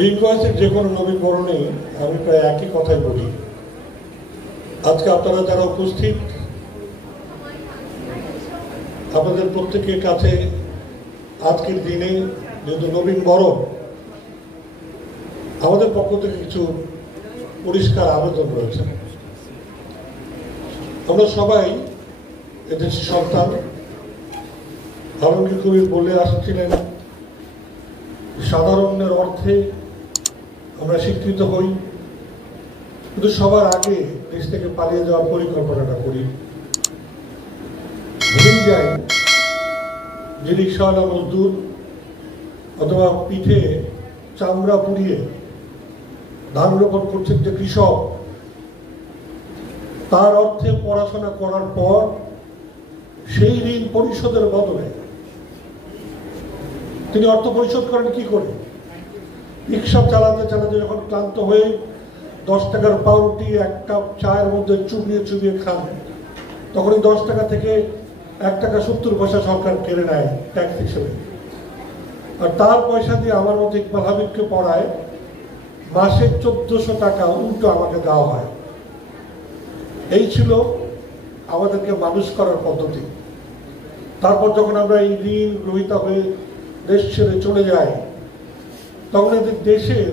রিকোয়েস্টের যে কোনো নবীকরণে আমি প্রায় একই কথাই বলি। আজকে আপনারা যারা উপস্থিত, আপনাদের প্রত্যেকের কাছে আজকের দিনে যেহেতু নবীন বরণ, আমাদের পক্ষ থেকে কিছু পরিষ্কার আবেদন রয়েছে। আমরা সবাই এদেশের সন্তান। আলমগীর কবির বলে আসছিলেন, সাধারণের অর্থে আমরা স্বীকৃত হই, কিন্তু সবার আগে দেশ থেকে পালিয়ে যাওয়ার পরিকল্পনাটা করি। ভুলে যাই যে রিক্সাওয়ালা মজদুর অথবা পিঠে চামড়া পুড়িয়ে ধান রোপণ করছেন যে কৃষক, তার অর্থে পড়াশোনা করার পর সেই ঋণ পরিশোধের বদলে তিনি অর্থ পরিশোধ করেন কি করে? রিক্সা চালাতে চালাতে যখন ক্লান্ত হয়ে 10 টাকার পাউরুটি 1 কাপ চায়ের মধ্যে চুবিয়ে চুবিয়ে খান, তখন 10 টাকা থেকে 1 টাকা 70 পয়সা সরকার কেড়ে নেয় ট্যাক্স হিসেবে। আর তার পয়সা দিয়ে আমার মতো ইকবাল হাবিবকে পড়ায় মাসে 1400 টাকা উল্টো আমাকে দেওয়া হয়। এই ছিল আমাদেরকে মানুষ করার পদ্ধতি। তারপর যখন আমরা এই ঋণ গ্রহীতা হয়ে দেশ ছেড়ে চলে যাই, তখন এদের দেশের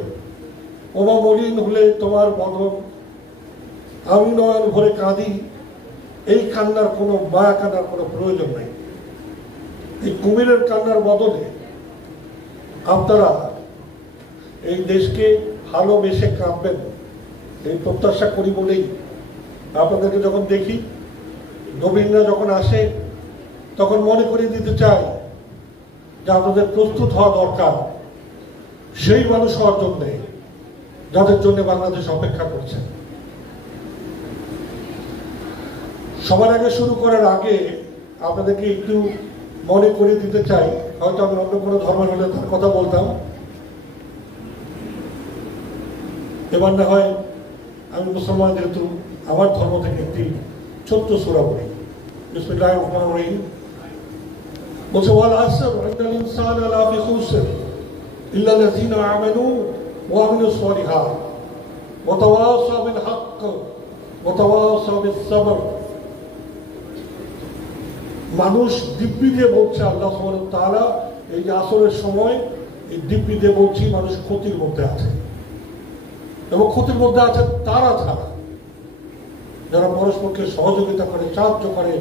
অবামলিন হলে তোমার বদন, আমি নয়ন ভরে কাঁদি, এই কান্নার কোনো মায়া কান্নার কোনো প্রয়োজন নেই। এই কুমিরের কান্নার বদলে আপনারা এই দেশকে ভালোবেসে কাঁদবেন, এই প্রত্যাশা করি বলেই আপনাদেরকে যখন দেখি, নবীনরা যখন আসে, তখন মনে করিয়ে দিতে চাই যে আপনাদের প্রস্তুত হওয়া দরকার সেই মানুষ হওয়ার জন্যে যাদের জন্য বাংলাদেশ অপেক্ষা করছে। সবার আগে শুরু করার আগে আপনাদেরকে একটু মনে করিয়ে দিতে চাই, হয়তো আমি অন্য কোনো ধর্মের হলে তার কথা বলতাম, এবার না হয় আমি মুসলমান, যেহেতু আমার ধর্ম থেকে একটি ছোট্ট সূরা বলি। বিসমিল্লাহির রহমানির রহিম বলছে, ওয়াল আসর ইন্নাল ইনসানা লাফি খুসর ইল্লাল্লাযীনা আমানু ওয়া আমিলুস সালিহাত ওয়া তাওয়াসাউ বিল হক ওয়া তাওয়াসাউ বিস সবর। মানুষ দিব্যি দিয়ে বলছে, আল্লাহ সুবহানাহু ওয়া তাআলা এই যে আসরের সময় এই দিব্যি দিয়ে বলছি মানুষ ক্ষতির মধ্যে আছে, এবং ক্ষতির মধ্যে আছে তারা ছাড়া যারা পরস্পরকে সহযোগিতা করে, সাহায্য করে,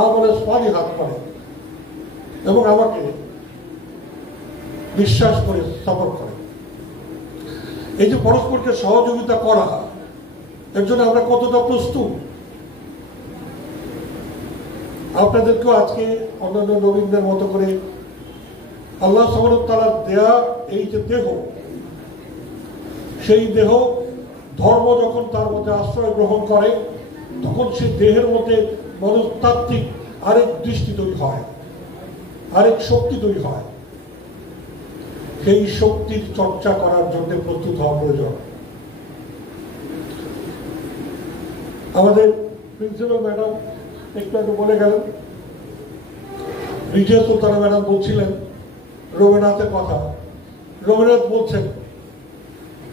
আমলে সালিহাত করে এবং আমাকে বিশ্বাস করে সবর করে। এই যে পরস্পরকে সহযোগিতা করা, এর জন্য আমরা কতটা প্রস্তুত? আপনাদেরকেও আজকে অন্যান্য নবীনদের মতো করে আল্লাহ সুবহানাহু ওয়া তাআলার দেয়া এই যে দেহ, সেই দেহ ধর্ম যখন তার মধ্যে আশ্রয় গ্রহণ করে, তখন সেই দেহের মধ্যে মনস্তাত্ত্বিক আরেক দৃষ্টি তৈরি হয়, আরেক শক্তি তৈরি হয়। সেই শক্তির চর্চা করার জন্য প্রস্তুত হওয়া প্রয়োজন। আমাদের প্রিন্সিপাল ম্যাডাম একটু আগে বলে গেলেন, বিজয় সুলতানা ম্যাডাম বলছিলেন রবীন্দ্রনাথের কথা। রবীন্দ্রনাথ বলছেন,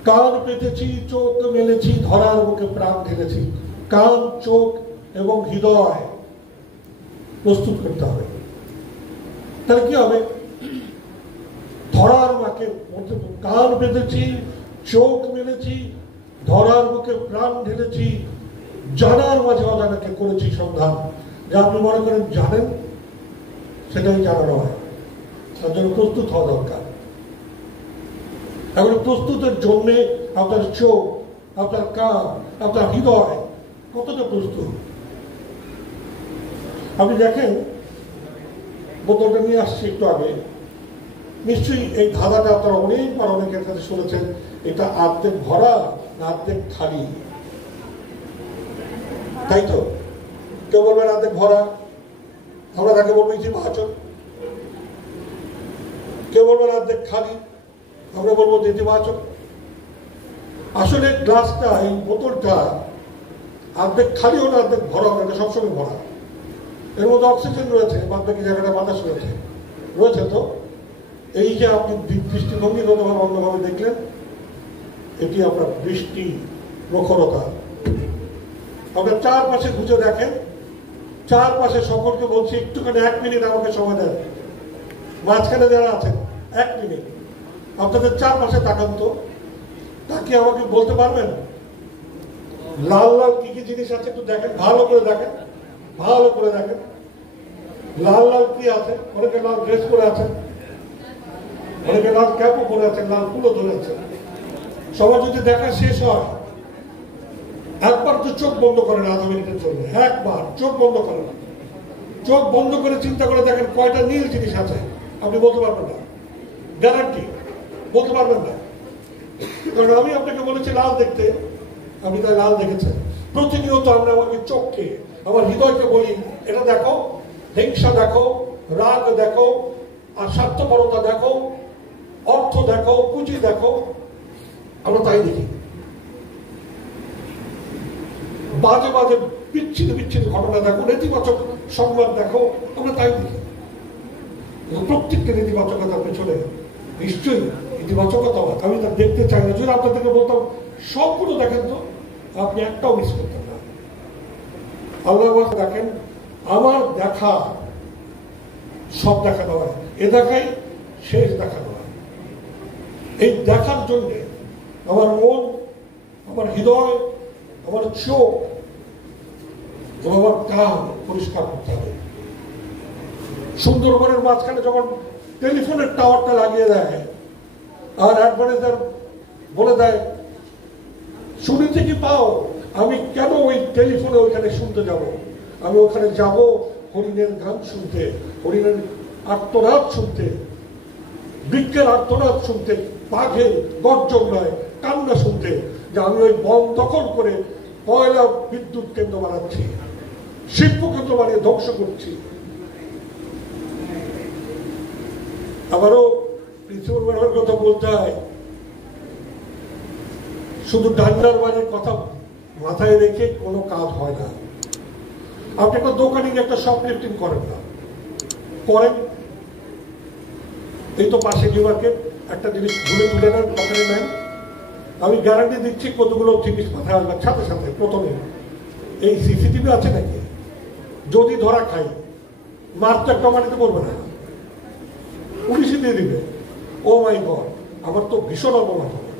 কান পেতেছি, চোখ মেলেছি, ধরার বুকে প্রাণ ঢেলেছি। কান, চোখ এবং হৃদয় প্রস্তুত করতে হবে। তাহলে কি হবে? ধরার মাকে কান পেতেছি, চোখ মেলেছি, ধরার বুকে প্রাণ ঢেলেছি, জানার মাঝে অজানাকে করেছি সন্ধান। যা আপনি মনে করেন জানেন, সেটাই জানানো হয়। তার জন্য প্রস্তুত হওয়া দরকার। এখন প্রস্তুতের জন্যে আপনার চোখ, আপনার কান, আপনার হৃদয় কতটা প্রস্তুত? আপনি দেখেন, বোতলটা নিয়ে আসছি একটু আগে, নিশ্চয়ই এই ধাঁধাটা আপনারা অনেকবার অনেকের কাছে শুনেছেন, এটা অর্ধেক ভরা না অর্ধেক খালি, তাই তো? কেউ বলবেন অর্ধেক ভরা, আমরা তাকে বলবো ইতিবাচক। কেউ বলবেন অর্ধেক খালি, আমরা বলবো নেতিবাচক। আসলে গ্লাসটা, এই বোতলটা অর্ধেক খালি হলে অর্ধেক ভরা হবে, এটা সবসময় ভরা। এর মধ্যে অক্সিজেন রয়েছে, বাদ বাকি জায়গাটা বাতাস রয়েছে তো। এই যে আপনি দৃষ্টিভঙ্গিগতভাবে অন্যভাবে দেখলেন, এটি আপনার দৃষ্টি প্রখরতা। আপনার চারপাশে খুঁজে দেখেন, চারপাশে সকলকে বলছি একটুখানি 1 মিনিট আমাকে সময় দেন, মাঝখানে যারা আছেন 1 মিনিট আপনাদের চারপাশে তাকান তো, তাকে আমাকে বলতে পারবেন লাল লাল কি কি জিনিস আছে একটু দেখেন, ভালো করে দেখেন, ভালো করে দেখেন লাল লাল কি আছে। অনেকে লাল ড্রেস পরে আছেন, অনেকে লাল ক্যাপও পরে আছেন, লাল ফুলও ধরে আছেন। সবার যদি দেখা শেষ হয় একবার তো চোখ বন্ধ করেন 0.5 মিনিটের জন্য, একবার চোখ বন্ধ করেন, চোখ বন্ধ করে চিন্তা করে দেখেন কয়টা নীল জিনিস আছে। আপনি বলতে পারবেন না, গ্যারান্টি বলতে পারবেন না, কারণ আমি আপনাকে বলেছি লাল দেখতে, আপনি তাই লাল দেখেছেন। প্রতিনিয়ত আমরা আমাকে চোখকে, আমার হৃদয়কে বলি এটা দেখো, হিংসা দেখো, রাগ দেখো, আর স্বার্থপরতা দেখো, অর্থ দেখো, পুঁজি দেখো, আমরা তাই দেখি। বাজে বাজে বিচ্ছিন্ন বিচ্ছিন্ন ঘটনা দেখো, নেতিবাচক সংবাদ দেখো, আমরা তাই দেখি। প্রত্যেকটা নেতিবাচকতার পেছনে নিশ্চয়ই ইতিবাচকতা আছে, আমি তা দেখতে চাই না। যদি আপনাদেরকে বলতাম সবগুলো দেখেন তো আপনি একটাও মিস করতেন না। আল্লাহ দেখেন আমার দেখা সব দেখা নয়, এ দেখাই শেষ দেখা নয়। এই দেখার জন্যে আমার মন, আমার হৃদয়, আমার চোখ এবং আমার কান পরিষ্কার করতে হবে। সুন্দরবনের মাঝখানে যখন টেলিফোনের টাওয়ারটা লাগিয়ে দেয় আর অ্যাডভার্টাইজার বলে দেয় শুনিতে কি পাও, আমি কেন ওই টেলিফোনে ওইখানে শুনতে যাব? আমি ওখানে যাব হরিণের গান শুনতে, হরিণের আর্তনাদ শুনতে, বৃক্ষের আর্তনাদ শুনতে, বাঘের গর্জন নয় কান্না শুনতে, যে আমি ওই বন দখল করে কয়লা বিদ্যুৎ কেন্দ্র বানাচ্ছি, শিল্প কেন্দ্র বানিয়ে ধ্বংস করছি। আবারও প্রিন্সিপাল ম্যাডামের কথা বলতে হয়, শুধু ডান্ডার বাড়ির কথা মাথায় রেখে কোনো কাজ হয় না। আপনি একটা দোকানে একটা শপলিফটিং করেন না, করেন এই তো পাশে নিউ মার্কেট একটা জিনিস ভুলে তুলে নেন, পকেটে নেন, আমি গ্যারান্টি দিচ্ছি কতগুলো জিনিস মাথায় আসবে সাথে সাথে। প্রথমে এই সিসিটিভি আছে নাকি, যদি ধরা খাই মার তো একটা মাটিতে পড়বে না, পুলিশই দিয়ে দিবে। ও মাই গড, আমার তো ভীষণ অপমান হবে,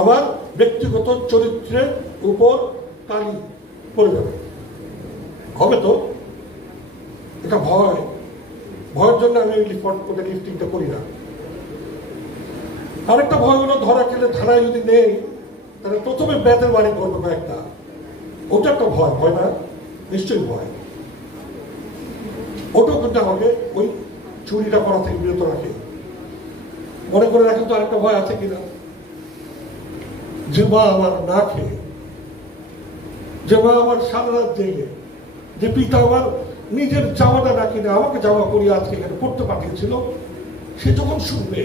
আমার ব্যক্তিগত চরিত্রের উপর কালি পড়ে যাবে, হবে তো। এটা ভয়, ভয়ের জন্য আমি লিফটিংটা করি না। আরেকটা ভয় হলো ধরা খেলে ধারায় যদি নেই তাহলে প্রথমে ব্যাতের বাড়ি করবে কয়েকটা, ওটা একটা ভয়, ভয় না? নিশ্চয়ই ভয়। ওটাও কিন্তু আমাকে ওই চুরিটা করা থেকে বিরত রাখে। মনে করে রাখেন তো আরেকটা ভয় আছে কিনা, যে মা আমার না খেয়ে, যে মা আমার সারা রাত জেগে, যে পিতা আমার নিজের জামাটা না কিনে আমাকে জামা পরিয়ে আজকে এখানে পড়তে পাঠিয়েছিল, সে যখন শুনবে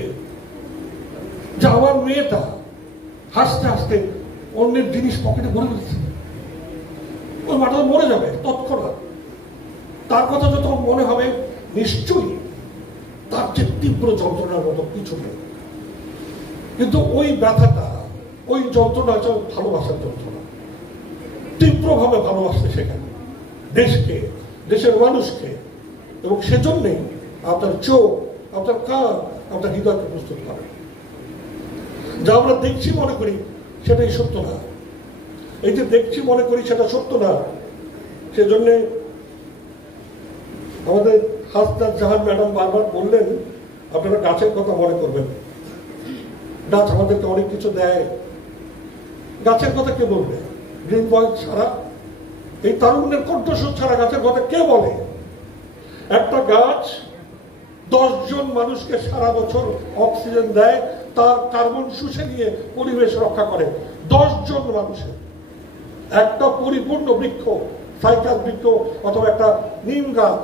যে আমার মেয়েটা হাসতে হাসতে অন্যের জিনিস পকেটে ভরে ফেলছে, ওই মাটা মরে যাবে তৎক্ষণাৎ। তার কথা যখন মনে হবে নিশ্চয়ই তার যে তীব্র যন্ত্রণার মতো কিছু নেই, কিন্তু ওই ব্যথাটা, ওই যন্ত্রণা হচ্ছে ভালোবাসার যন্ত্রণা। তীব্রভাবে ভালোবাসতে সেখানে দেশকে, দেশের মানুষকে, এবং সেজন্যই আপনার চোখ, আপনার কান, আপনার হৃদয়কে প্রস্তুত করে। যা আমরা দেখছি মনে করি সেটাই সত্য না, এই যে দেখছি মনে করি সেটা সত্য না। সেজন্য আমাদের হাসনাত জাহান ম্যাডাম বারবার বললেন আপনারা গাছের কথা মনে করবেন, গাছ আমাদেরকে অনেক কিছু দেয়। গাছের কথা কে বলবে? গ্রিন ভয়েস ছাড়া, এই তারুণ্যের কণ্ঠস্বর ছাড়া গাছের কথা কে বলে? একটা গাছ 10 জন মানুষকে সারা বছর অক্সিজেন দেয়, তার কার্বন শুষে নিয়ে পরিবেশ রক্ষা করে। 10 জন মানুষের একটা পরিপূর্ণ বৃক্ষ, সাইকাস বৃক্ষ অথবা একটা নিম গাছ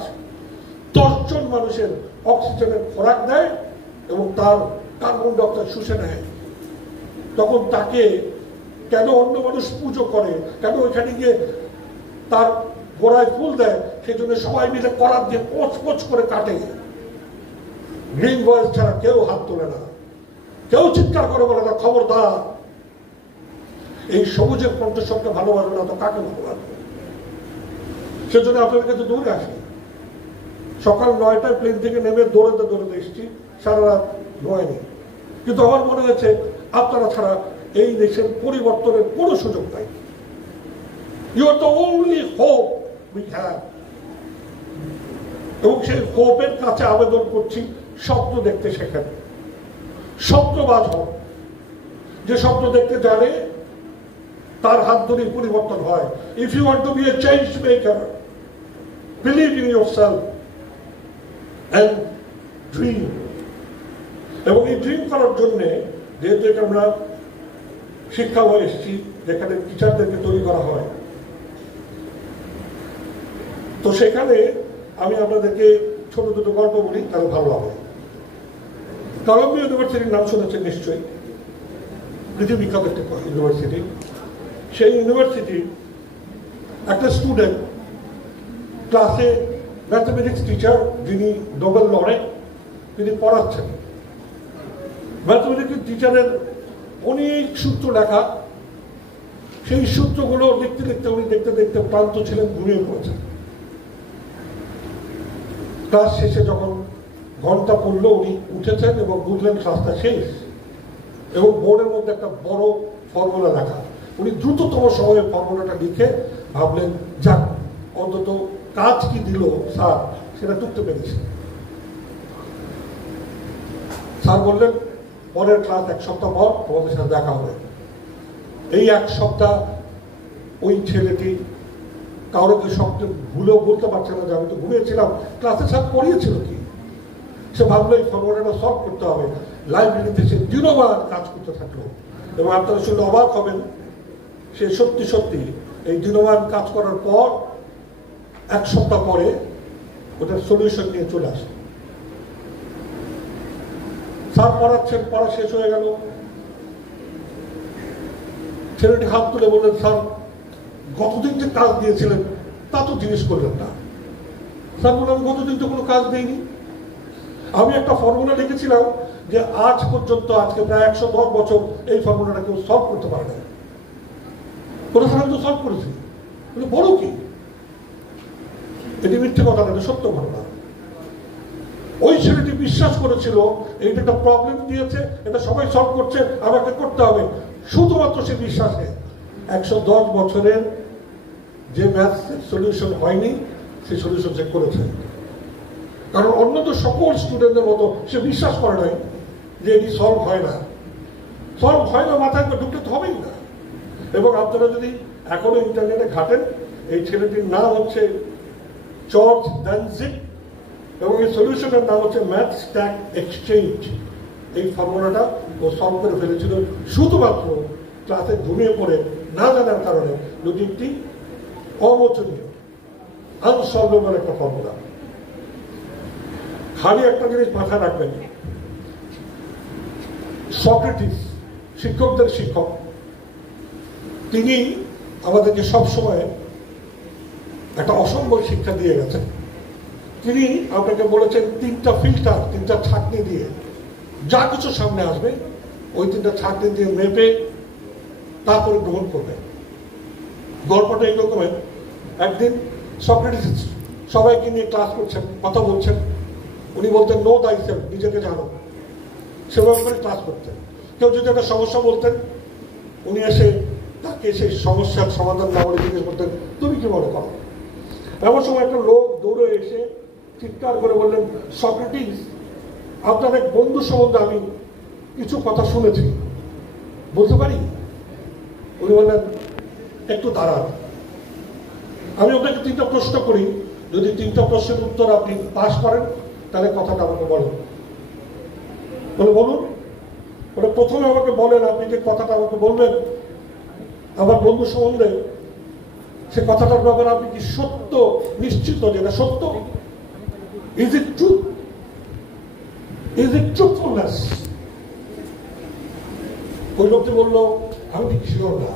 10 জন মানুষের অক্সিজেনের খোরাক দেয় এবং তার কার্বন ডাই অক্সাইড শুষে নেয়। তখন তাকে কেন অন্য মানুষ পুজো করে, কেন ওইখানে গিয়ে তার গোড়ায় ফুল দেয়? সেই জন্য সবাই মিলে করার দিয়ে কোচ কোচ করে কাটে। গ্রিন ভয়েস ছাড়া কেউ হাত তোলে না, কেউ চিৎকার করে বলে না খবরদার এই সবুজের কণ্ঠস্বরকে ভালোবাসবে না তো কাকে ভালোবাসবে? সেজন্য আপনাদের কাছে দৌড়ে আসি। সকাল 9টায় প্লেন থেকে নেমে দৌড়াতে দৌড়াতে এসেছি, সারা রাত ঘুমায়নি। কিন্তু আমার মনে হয়েছে আপনারা ছাড়া এই দেশের পরিবর্তনের কোনো সুযোগ নাই। You are the only hope we have. এবং সেই হোপের কাছে আবেদন করছি, স্বপ্ন দেখতে শেখেন, স্বপ্নবাজ হন। যে স্বপ্ন দেখতে জানে তার হাত ধরেই পরিবর্তন হয়। If you want to be a change maker, believe in yourself and dream. এবং এই ড্রিম করার জন্য যেহেতু আমরা শিক্ষালয়ে এসেছি, যেখানে টিচারদেরকে তৈরি করা হয়, তো সেখানে আমি আপনাদেরকে ছোট দুটো গল্প বলি, তাহলে ভালো হবে। কলম্বিয়া ইউনিভার্সিটির নাম শুনেছেন নিশ্চয়ই, পৃথিবী বিখ্যাত একটা ইউনিভার্সিটি। সেই ইউনিভার্সিটি একটা স্টুডেন্ট ক্লাসে ম্যাথমেটিক্স টিচার, যিনি নোবেল লরেট, তিনি পড়াচ্ছেন। ম্যাথমেটিক্স টিচারের অনেক সূত্র লেখা, সেই সূত্রগুলো লিখতে লিখতে উনি দেখতে দেখতে ক্লান্ত ছিলেন, ঘুমিয়ে পড়েছেন। ক্লাস শেষে যখন ঘন্টা পড়ল, উনি উঠেছেন এবং বুঝলেন ক্লাসটা শেষ এবং বোর্ডের মধ্যে একটা বড় ফর্মুলা লেখা। উনি দ্রুততম সময়ে ফর্মুলাটা লিখে ভাবলেন, যাক অন্তত কাজ কি দিল স্যার সেটা টুকতে পেরেছি। স্যার বললেন, পরের ক্লাস 1 সপ্তাহ পর তোমাদের সাথে দেখা হবে। এই 1 সপ্তাহ ওই ছেলেটি কারোকে স্বপ্নে ভুলেও বলতে পারছে না যে আমি তো ঘুমিয়েছিলাম, ক্লাসে স্যার পড়িয়েছিল কি। সে ভাবলো এই ফর্মুলাটা সলভ করতে হবে। লাইব্রেরিতে সে দিনবার কাজ করতে থাকলো এবং আপনারা শুনলে অবাক হবেন, সে সত্যি সত্যি এই দিনমান কাজ করার পর 1 সপ্তাহ পরে ওটার সলিউশন নিয়ে চলে আসে। স্যার পড়াচ্ছেন, পড়া শেষ হয়ে গেল, ছেলেটি হাত তুলে বললেন, স্যার গতদিন যে কাজ দিয়েছিলেন তা তো জিজ্ঞেস করলেন না। স্যার বললেন, আমি গতদিন তো কোনো কাজ দিইনি, আমি একটা ফর্মুলা লিখেছিলাম যে আজ পর্যন্ত, আজকে প্রায় 110 বছর এই ফর্মুলাটা কেউ সলভ করতে পারে না। কোনো স্যার আমি তো সলভ করেছি। বড় কি? এটি মিথ্যে কথা না, সত্য ঘটনা। ওই ছেলেটি বিশ্বাস করেছিল এইটা একটা প্রবলেম দিয়েছে, এটা সবাই সলভ করছে, আমাকে করতে হবে। শুধুমাত্র সে বিশ্বাসে 110 বছরের যে ম্যাথ সলিউশন হয়নি, সেই সলিউশন সে করেছে। কারণ অন্য তো সকল স্টুডেন্টদের মতো সে বিশ্বাস করে নাই যে এটি সলভ হয় না। সলভ হয় না মাথায় ঢুকতে তো হবেই না। এবং আপনারা যদি এখনো ইন্টারনেটে ঘাটেন, এই ছেলেটির নাম হচ্ছে জর্জ ড্যানজিগ এবং এই সলিউশনের নাম হচ্ছে ম্যাথ স্ট্যাক এক্সচেঞ্জ। এই ফর্মুলাটা ও সলভ করে ফেলেছিল শুধুমাত্র ক্লাসে ঘুমিয়ে পড়ে না জানার কারণে। যদি একটি অমোচনীয় আনসলভেবল একটা ফর্মুলা। খালি একটা জিনিস মাথায় রাখবেন, সক্রেটিস শিক্ষকদের শিক্ষক, তিনি আমাদেরকে সবসময় একটা অসম্ভব শিক্ষা দিয়ে গেছেন। তিনি আপনাকে বলেছেন 3টা ফিল্টার, 3টা ছাঁকনি দিয়ে যা কিছু সামনে আসবে ওই 3টা ছাঁকনি দিয়ে মেপে তারপরে গ্রহণ করবে। গল্পটা এই রকমের, একদিন সক্রেটিস সবাইকে নিয়ে ক্লাস করছেন, কথা বলছেন। উনি বলতেন, নো দাইসেলফ, নিজেকে জানো। সেভাবে করে ক্লাস করতেন। কেউ যদি একটা সমস্যা বলতেন, উনি এসে তাকে সেই সমস্যার সমাধান না বলে জিজ্ঞেস করতেন, তুমি কি মনে করো? এমন সময় একটা লোক দৌড়ে এসে চিৎকার করে বললেন, সক্রেটিস, আপনার এক বন্ধু সম্বন্ধে আমি কিছু কথা শুনেছি, বলতে পারি? উনি বললেন, একটু দাঁড়ান, আমি আপনাকে 3টা প্রশ্ন করি, যদি 3টা প্রশ্নের উত্তর আপনি পাস করেন তাহলে কথাটা আমাকে বলেন। বলে, বলুন। ওটা প্রথমে আমাকে বলেন, আপনি যে কথাটা আমাকে বলবেন আমার বন্ধু সম্বন্ধে, সে কথাটার ব্যাপারে আপনি কি সত্য নিশ্চিত যে এটা সত্য? Is it truth? Is it truthfulness? ওই লোকটি বলল, আমি ঠিক শিওর না,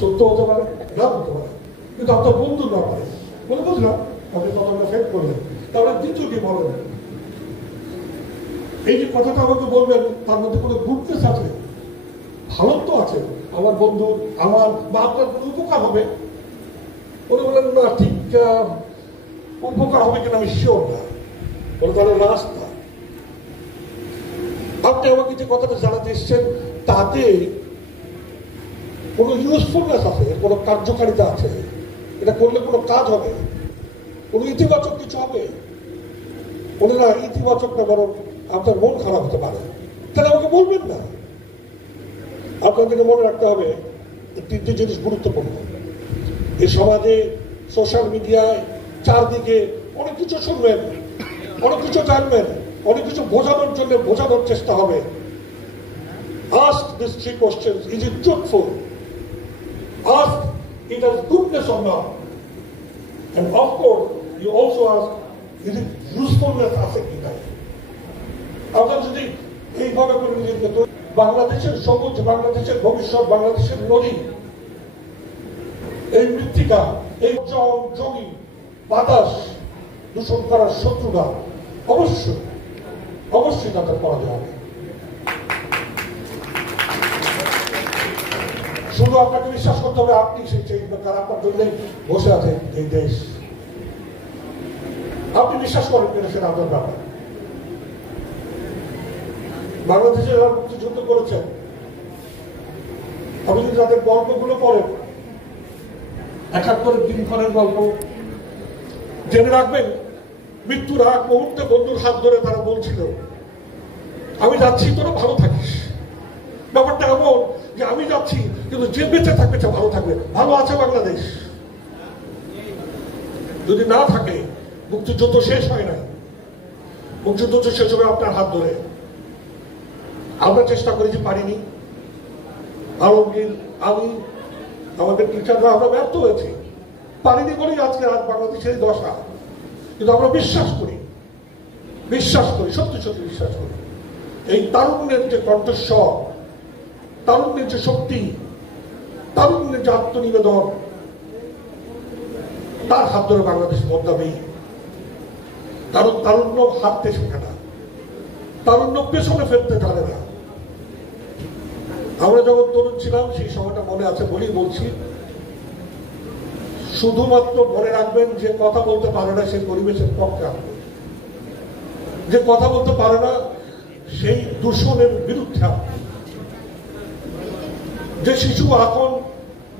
সত্য হতে পারে, না হতে পারে, কিন্তু আপনার বন্ধু না পারে। বলে, বুঝলাম, আপনি কথাটা ফেক করলেন। তারপরে দ্বিতীয়টি বলেন, এই যে কথাটা আমাকে বলবেন তার মধ্যে কোনো গুডনেস আছে? ভালো তো আছে, আমার বন্ধু আমার বা আপনার উপকার হবে। উনি বললেন না ঠিক উপকার হবে কিনা আমি শিওর না। বলে তাহলে রাস্তা, আপনি আমাকে যে কথাটা জানাতে এসছেন তাতে কোনো ইউজফুলনেস আছে, কোনো কার্যকারিতা আছে, এটা করলে কোনো কাজ হবে, কোনো ইতিবাচক কিছু হবে? বলে না ইতিবাচক না, বরং আপনার মন খারাপ হতে পারে। তাহলে আমাকে বলবেন না। আপনাদেরকে মনে রাখতে হবে তিনটি জিনিস গুরুত্বপূর্ণ। এই সমাজে সোশ্যাল মিডিয়ায় চারদিকে অনেক কিছু শুনবেন, অনেক কিছু জানবেন, অনেক কিছু বোঝানোর জন্য বোঝানোর চেষ্টা হবে। Ask these three questions. Is it truthful? Ask it as goodness or not? And of course, you also ask, is it usefulness আছে কিনা? আপনার যদি এইভাবে করে নিজেকে বাংলাদেশের সবুজ, বাংলাদেশের ভবিষ্যৎ, বাংলাদেশের নদী, এই মৃত্তিকা, এই জল জমি বাতাস দূষণ করার শত্রুরা অবশ্যই অবশ্যই তাদের পরাজয় হবে। শুধু আপনাকে বিশ্বাস করতে হবে আপনি সেই চেঞ্জ মেকার, আপনার জন্যই বসে আছে এই দেশ। আপনি বিশ্বাস করেন কিনা সেটা আপনার ব্যাপার। বাংলাদেশে যারা মুক্তিযুদ্ধ করেছেন, আপনি যদি তাদের গল্পগুলো পড়েন, ৭১ দিনক্ষণের গল্প, জেনে রাখবেন মৃত্যুর আগ মুহূর্তে বন্ধুর হাত ধরে তারা বলছিল আমি যাচ্ছি তোরা ভালো থাকিস। ব্যাপারটা এমন যে আমি যাচ্ছি কিন্তু যে বেঁচে থাকবে সে ভালো থাকবে। ভালো আছে বাংলাদেশ, যদি না থাকে মুক্তিযুদ্ধ শেষ হয় নাই, মুক্তিযুদ্ধ শেষ হবে আপনার হাত ধরে। আমরা চেষ্টা করেছি, পারিনি। আলমগীর, আমি, আমাদের টিচাররা আমরা ব্যর্থ হয়েছি, পারিনি বলেই আজকে আজ বাংলাদেশের দশা। কিন্তু আমরা বিশ্বাস করি, সত্যি সত্যি বিশ্বাস করি এই তারুণ্যের যে কণ্ঠস্বর, তারুণ্যের যে শক্তি, তারুণ্যের যে আত্মনিবেদন, তার হাত ধরে বাংলাদেশ বদলাবেই। কারণ তারুণ্য হারতে শেখে না, তারুণ্য পেছনে ফেলতে জানে না। আমরা যখন তরুণ ছিলাম সেই সময়টা মনে আছে বলেই বলছি, শুধুমাত্র মনে রাখবেন যে কথা বলতে পারে না সেই পরিবেশের পক্ষে আসবে, যে কথা বলতে পারে না সেই দূষণের বিরুদ্ধে আসবে। যে শিশু এখন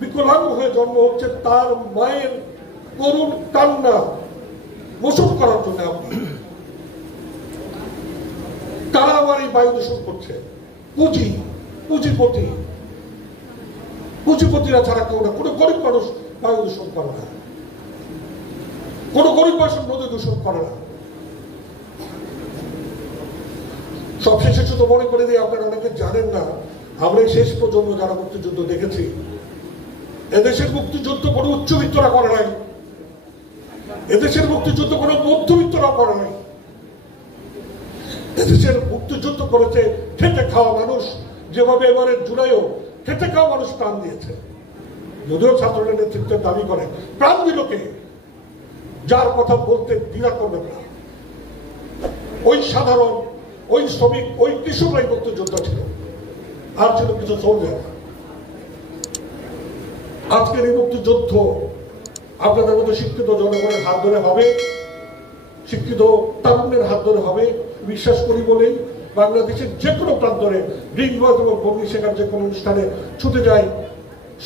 বিকলাঙ্গ হয়ে জন্ম হচ্ছে তার মায়ের করুণ কান্না মোচন করার জন্য আপনি, তারা আমার এই বায়ু দূষণ করছে। পুঁজিপতিরা ছাড়া কেউ না। কোনো গরিব মানুষ বায়ু দূষণ করে না, কোনো গরিব মানুষ নদী দূষণ করে না। সবশেষে শুধু মনে করে দিয়ে, আপনারা অনেকে জানেন না, আমরা শেষ প্রজন্ম যারা মুক্তিযুদ্ধ দেখেছি, এদেশের মুক্তিযুদ্ধ কোনো উচ্চবিত্তরা করে নাই, এদেশের মুক্তিযুদ্ধ কোনো মধ্যবিত্তরা করে নাই। এদেশের মুক্তিযুদ্ধ করেছে খেটে খাওয়া মানুষ, যেভাবে এবারের জুলাইও খেটে খাওয়া মানুষ প্রাণ দিয়েছে। যদিও ছাত্রদের নেতৃত্বের দাবি করে, প্রাণ দিল কে? যার কথা বলতে দ্বিধা করবেন না, ওই সাধারণ, ওই শ্রমিক, ওই কৃষকরাই মুক্তিযোদ্ধা ছিল, আর ছিল কিছু সোলজার। আজকের এই মুক্তিযুদ্ধ আপনাদের মতো শিক্ষিত জনগণের হাত ধরে হবে, শিক্ষিত তারুণ্যের হাত ধরে হবে বিশ্বাস করি বলেই বাংলাদেশের যে কোনো প্রান্তরে ড্রিঙ্কওয়ার্ক এবং বগি শেখার যে কোনো অনুষ্ঠানে ছুটে যাই,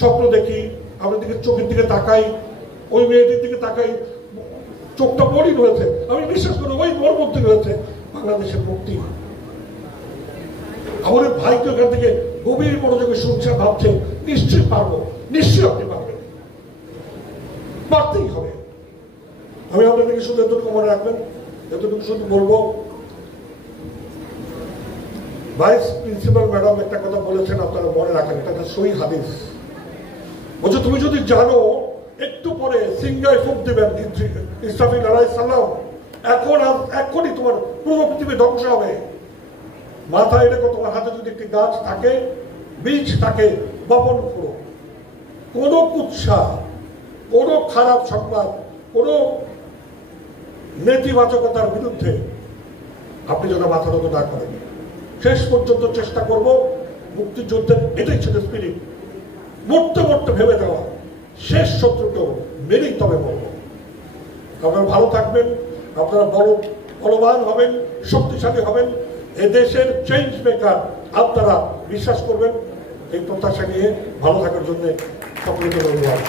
স্বপ্ন দেখি, আমরা দিকে চোখের দিকে তাকাই, ওই মেয়েটির দিকে তাকাই, চোখটা মলিন হয়েছে। আমি বিশ্বাস করি ওই মোর মধ্যে রয়েছে বাংলাদেশের মুক্তি। আমাদের ভাইকে এখান থেকে গভীর মনোযোগে শুনছে, ভাবছে নিশ্চয়ই পারবো, নিশ্চয়ই আপনি পারবেন, পারতেই হবে। আমি আপনাদেরকে শুধু এতটুকু মনে রাখবেন, এতটুকু শুধু বলবো, ভাইস প্রিন্সিপাল ম্যাডাম একটা কথা বলেছেন, আপনারা মনে রাখেন, এটা সহি হাদিস। বলছে তুমি যদি জানো একটু পরে সিংহায় ফুক দিবেন ইসরাফিল আলাইহিস সালাম, এখনই তোমার পুরো পৃথিবী ধ্বংস হবে, মাথায় রেখো তোমার হাতে যদি একটি গাছ থাকে, বীজ থাকে, বপন করো। কোন কুৎসা, কোন খারাপ সংবাদ, কোন নেতিবাচকতার বিরুদ্ধে আপনি যেন মাথা নত না করেন। শেষ পর্যন্ত চেষ্টা করব মুক্তিযুদ্ধের এটাই ছিল স্পিরিট, মরতে মরতে ভেবে দেওয়া, শেষ শত্রুকেও মেরেই তবে মরব। আপনারা ভালো থাকবেন, আপনারা বলবান হবেন, শক্তিশালী হবেন, এদেশের চেঞ্জ মেকার আপনারা বিশ্বাস করবেন। এই প্রত্যাশা নিয়ে ভালো থাকার জন্য সকলকে ধন্যবাদ।